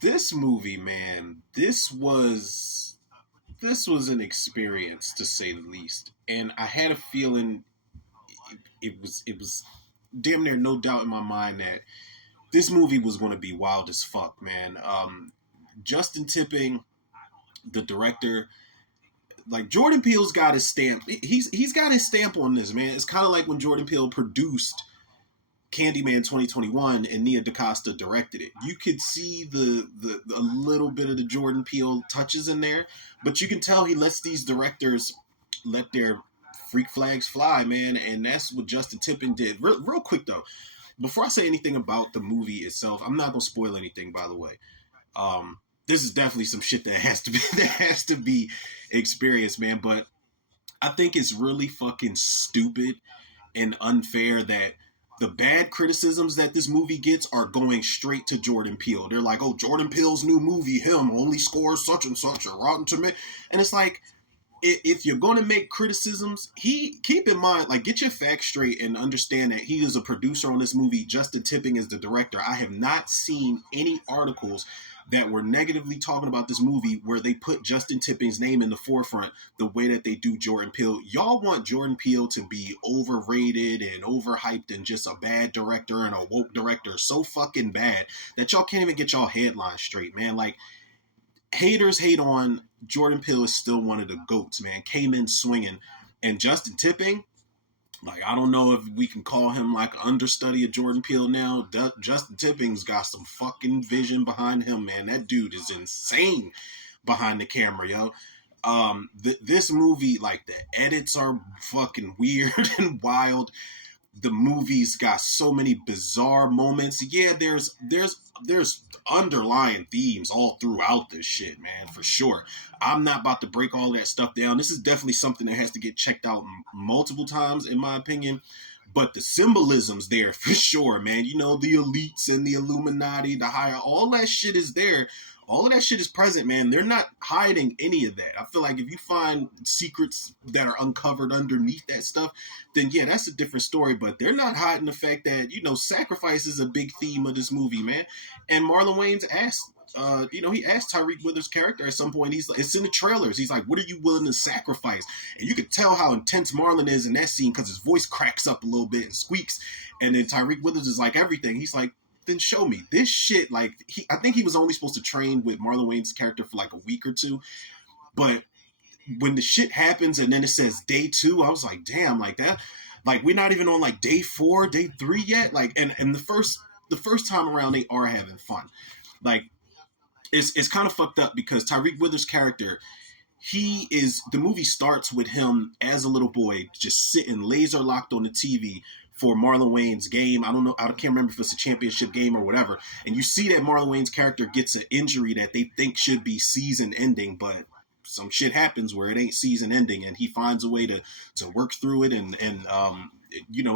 This movie, man, this was an experience to say the least, and I had a feeling it was damn near no doubt in my mind that this movie was going to be wild as fuck, man. Justin Tipping, the director, like Jordan Peele's got his stamp. He's got his stamp on this, man. It's kind of like when Jordan Peele produced Candyman 2021 and Nia DaCosta directed it. You could see the a little bit of the Jordan Peele touches in there, but you can tell he lets these directors let their freak flags fly, man, and that's what Justin Tipping did. Real quick though, before I say anything about the movie itself, I'm not gonna spoil anything, by the way. This is definitely some shit that has to be that has to be experienced, man. But I think it's really fucking stupid and unfair that the bad criticisms that this movie gets are going straight to Jordan Peele. They're like, "Oh, Jordan Peele's new movie, him only scores such and such a Rotten Tomato," and it's like, if you're going to make criticisms, he keep in mind, like, get your facts straight and understand that he is a producer on this movie. Justin Tipping is the director. I have not seen any articles that were negatively talking about this movie where they put Justin Tipping's name in the forefront the way that they do Jordan Peele. Y'all want Jordan Peele to be overrated and overhyped and just a bad director and a woke director so fucking bad that y'all can't even get y'all headlines straight, man. Like, haters hate on Jordan Peele is still one of the GOATs, man. Came in swinging. And Justin Tipping, like, I don't know if we can call him like an understudy of Jordan Peele now. Justin Tipping's got some fucking vision behind him, man. That dude is insane behind the camera, yo. This movie, like, the edits are fucking weird and wild. The movie's got so many bizarre moments. Yeah, there's underlying themes all throughout this shit, man, for sure. I'm not about to break all that stuff down. This is definitely something that has to get checked out multiple times, in my opinion. But the symbolism's there for sure, man. You know, the elites and the Illuminati, the higher, all that shit is there. All of that shit is present, man. They're not hiding any of that. I feel like if you find secrets that are uncovered underneath that stuff, then yeah, that's a different story. But they're not hiding the fact that, you know, sacrifice is a big theme of this movie, man. And Marlon Wayans asked, he asked Tyreek Withers' character at some point. He's like, it's in the trailers. He's like, "What are you willing to sacrifice?" And you can tell how intense Marlon is in that scene because his voice cracks up a little bit and squeaks. And then Tyreek Withers is like, everything. He's like, then show me this shit. Like, I think he was only supposed to train with Marlon Wayans' character for like a week or two, but when the shit happens and then it says day 2, I was like, damn, like that, like we're not even on like day 4, day 3 yet. Like, and the first time around they are having fun. Like, it's kind of fucked up because Tyreek Withers' character, the movie starts with him as a little boy just sitting laser locked on the TV for Marlon Wayans' game. I don't know, I can't remember if it's a championship game or whatever. And you see that Marlon Wayans' character gets an injury that they think should be season ending, but some shit happens where it ain't season ending, and he finds a way to work through it and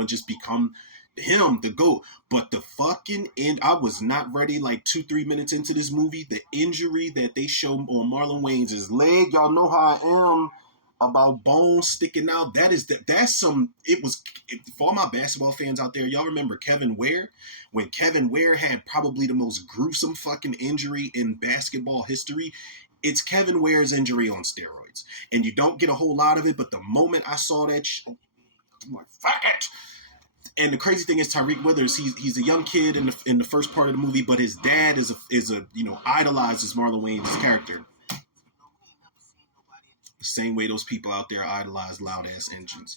just become him, the GOAT. But the fucking end, I was not ready. Like 2-3 minutes into this movie, the injury that they show on Marlon Wayans' leg, y'all know how I am about bones sticking out. That's some, for all my basketball fans out there, y'all remember Kevin Ware? When Kevin Ware had probably the most gruesome fucking injury in basketball history. It's Kevin Ware's injury on steroids. And you don't get a whole lot of it, but the moment I saw that I'm like, fuck it. And the crazy thing is, Tyreek Withers, he's a young kid in the first part of the movie, but his dad is a idolizes Marlon Wayans' character. The same way those people out there idolize loud ass engines.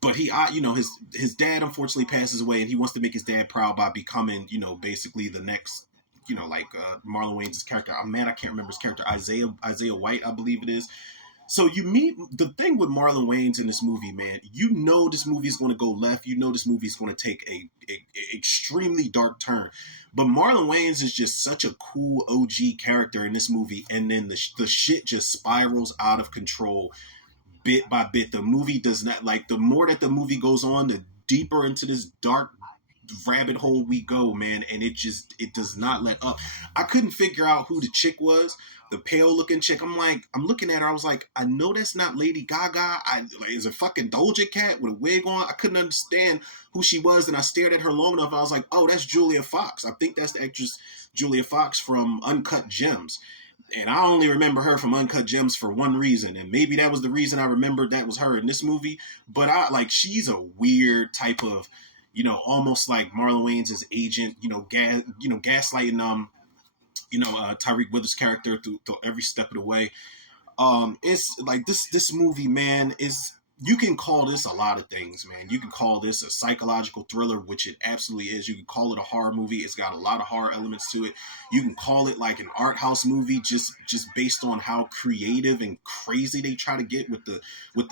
But his dad unfortunately passes away, and he wants to make his dad proud by becoming, basically the next, Marlon Wayans' character. I'm mad I can't remember his character. Isaiah White, I believe it is. So you meet the thing with Marlon Wayans in this movie, man. You know this movie is going to go left. You know this movie is going to take a extremely dark turn. But Marlon Wayans is just such a cool OG character in this movie, and then the shit just spirals out of control bit by bit. The movie does not, like, the more that the movie goes on, the deeper into this dark rabbit hole we go, man, and it does not let up. I couldn't figure out who the chick was, the pale looking chick. I'm looking at her. I was like, I know that's not Lady Gaga. Is it fucking Doja Cat with a wig on? I couldn't understand who she was, and I stared at her long enough. I was like, oh, that's Julia Fox. I think that's the actress Julia Fox from Uncut Gems. And I only remember her from Uncut Gems for one reason, and maybe that was the reason I remembered that was her in this movie. But she's a weird type of, almost like Marlon Wayans' agent, gaslighting Tyreek Withers' character through every step of the way. It's like this movie, man, is, you can call this a lot of things, man. You can call this a psychological thriller, which it absolutely is. You can call it a horror movie. It's got a lot of horror elements to it. You can call it like an art house movie, just based on how creative and crazy they try to get with the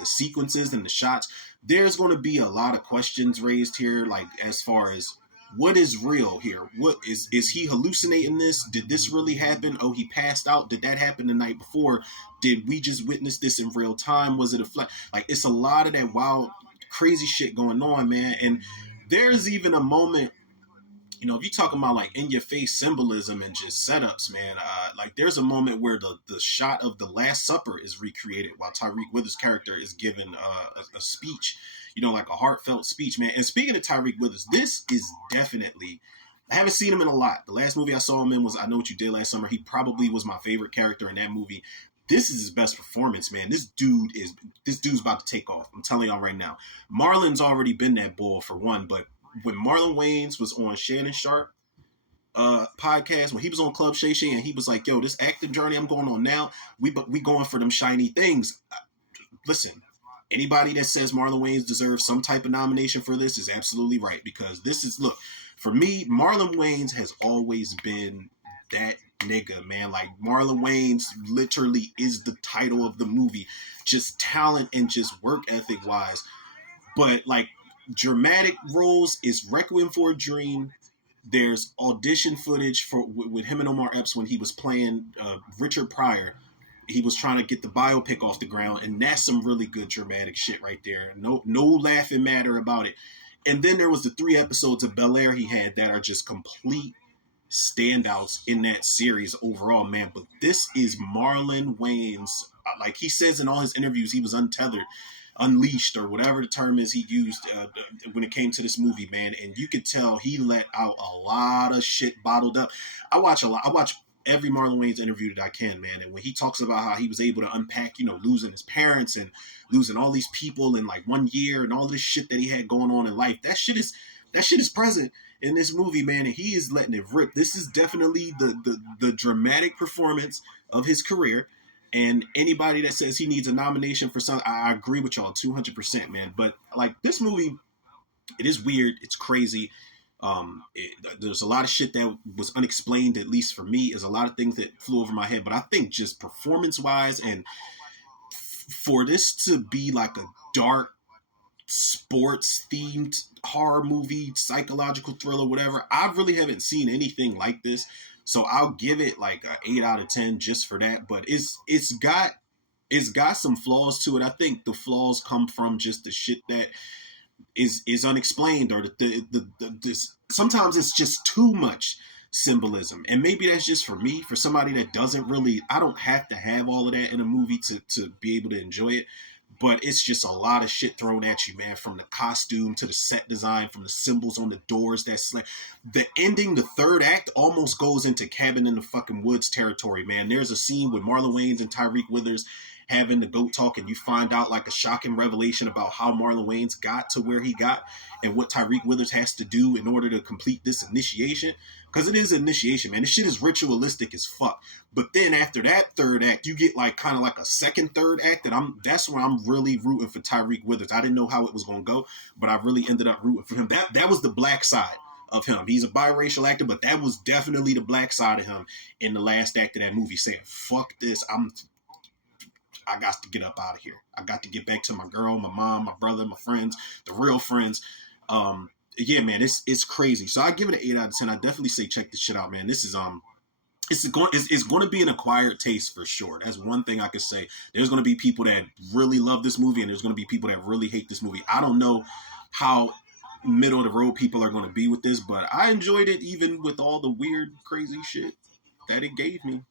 sequences and the shots. There's going to be a lot of questions raised here, like as far as what is real here. What is he hallucinating this? Did this really happen? Oh, he passed out. Did that happen the night before? Did we just witness this in real time? Was it a flash? Like, it's a lot of that wild, crazy shit going on, man. And there's even a moment, if you're talking about like in your face symbolism and just setups, man, like there's a moment where the shot of the Last Supper is recreated while Tyreek Withers' character is given a speech, like a heartfelt speech, man. And speaking of Tyreek Withers, this is definitely, I haven't seen him in a lot. The last movie I saw him in was I Know What You Did Last Summer. He probably was my favorite character in that movie. This is his best performance, man. This dude's about to take off. I'm telling y'all right now. Marlon's already been that bull for one, but when Marlon Wayans was on Shannon Sharp podcast, when he was on Club Shay Shay, and he was like, yo, this acting journey I'm going on now, we going for them shiny things. Listen, anybody that says Marlon Wayans deserves some type of nomination for this is absolutely right, because this is, look, for me, Marlon Wayans has always been that nigga, man. Like, Marlon Wayans literally is the title of the movie, just talent and just work ethic wise. But like, dramatic roles is Requiem for a Dream. There's audition footage with him and Omar Epps when he was playing Richard Pryor. He was trying to get the biopic off the ground, and that's some really good dramatic shit right there. No laughing matter about it. And then there was the 3 episodes of Bel Air he had that are just complete standouts in that series overall, man. But this is Marlon Wayans. Like he says in all his interviews, he was untethered, unleashed, or whatever the term is he used when it came to this movie, man. And you could tell he let out a lot of shit bottled up. I watch every Marlon Wayans interview that I can, man. And when he talks about how he was able to unpack, losing his parents and losing all these people in like 1 year and all this shit that he had going on in life, that shit is present in this movie, man. And he is letting it rip. This is definitely the dramatic performance of his career. And anybody that says he needs a nomination for something, I agree with y'all 200%, man. But like, this movie, it is weird. It's crazy. There's a lot of shit that was unexplained, at least for me. There's a lot of things that flew over my head. But I think just performance-wise, and for this to be like a dark, sports-themed horror movie, psychological thriller, whatever, I really haven't seen anything like this. So I'll give it like an 8 out of 10 just for that. But it's got some flaws to it. I think the flaws come from just the shit that is unexplained, or this sometimes it's just too much symbolism. And maybe that's just for me. For somebody that doesn't really, I don't have to have all of that in a movie to be able to enjoy it. But it's just a lot of shit thrown at you, man, from the costume to the set design, from the symbols on the doors. The ending, the third act, almost goes into Cabin in the fucking Woods territory, man. There's a scene with Marlon Wayans and Tyreek Withers having the goat talk, and you find out like a shocking revelation about how Marlon Wayans got to where he got and what Tyreek Withers has to do in order to complete this initiation. Because it is an initiation, man. This shit is ritualistic as fuck. But then after that third act, you get like kind of like a second, third act, and that's when I'm really rooting for Tyreek Withers. I didn't know how it was going to go, but I really ended up rooting for him. That was the black side of him. He's a biracial actor, but that was definitely the black side of him in the last act of that movie, saying, fuck this, I got to get up out of here. I got to get back to my girl, my mom, my brother, my friends, the real friends. Yeah, man, it's crazy. So I give it an 8 out of 10. I definitely say check this shit out, man. This is it's going to be an acquired taste for sure. That's one thing I can say. There's going to be people that really love this movie, and there's going to be people that really hate this movie. I don't know how middle of the road people are going to be with this, but I enjoyed it even with all the weird, crazy shit that it gave me.